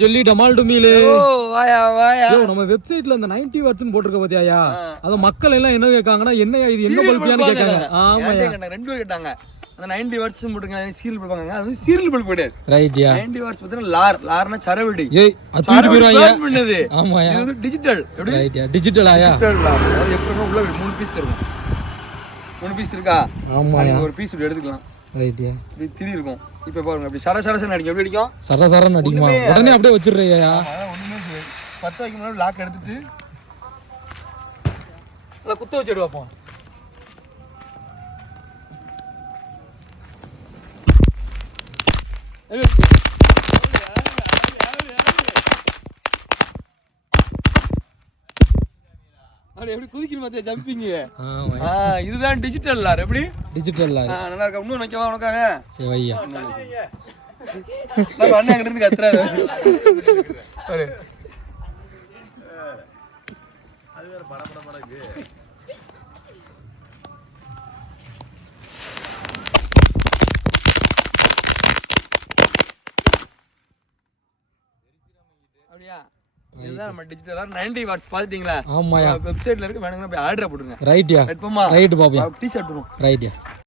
Jelly டமால் டுமீலு. வாயா வாயா. நம்ம வெப்சைட்ல அந்த 90 வாட்ஸ்னு போட்டுருக்க பாத்தியாயா? அத மக்கள் எல்லாம் என்ன கேட்காங்கன்னா, என்னையா இது என்ன பல்பியான்னு கேட்காங்க. ஆமாயா, 2 பேர் கேட்டாங்க. அந்த 90 வாட்ஸ் போட்டுருக்காங்க, சீரியல் பல்பாங்க. அது சீரியல் பல்ப் கிடையாது. ரைட்யா. 90 வாட்ஸ் பார்த்தா லார்னா சரவெடி. ஏய் அது தூக்கிடுவாங்க. பண்ணது. ஆமாயா. இது டிஜிட்டல். எப்படி? ரைட்யா, டிஜிட்டலாயா? அது எப்பவுமே உள்ள 3 பீஸ் இருக்கும். 3 பீஸ் இருக்கா? ஆமாயா. ஒரு பீஸ் இப்படி எடுத்துக்கலாம். ரைட்யா. இப்படி திரி இருக்கும். இப்போ பாருங்க, அப்படி சரசரசன்னு அடிக்கும். எப்படி அடிக்கும்? சரசரன்னு அடிக்குமா? உடனே அப்படியே வச்சிடுறியா? ஒண்ணுமே செய்யாது. 10 வைக்கும் முன்னாடி லாக் எடுத்துட்டு நல்லா குத்த வச்சு எடுவாப்போம். எப்படி குதிக்கணும் பாத்தியா, ஜம்பிங். இதுதான் டிஜிட்டல் லார். எப்படி டிஜிட்டல் லார்? நல்லா இருக்கா? இன்னும் வைக்கவா உனக்காக? சரி வையா. அண்ணன் அங்கிட்டு இருந்து கத்துறாரு. அது வேற படபடபடக்கு. அப்படியா? இதுதான் நம்ம டிஜிட்டல் 90 வாட்ஸ் பாத்துட்டீங்களா? ஆமாயா. வெப்சைட்ல இருக்கு, வேணும்னா போய் ஆர்டர் போடுங்க. ரைட்யா. ரைட் போமா. ரைட் பாப்பியா. டி-ஷர்ட் வரும். ரைட்யா.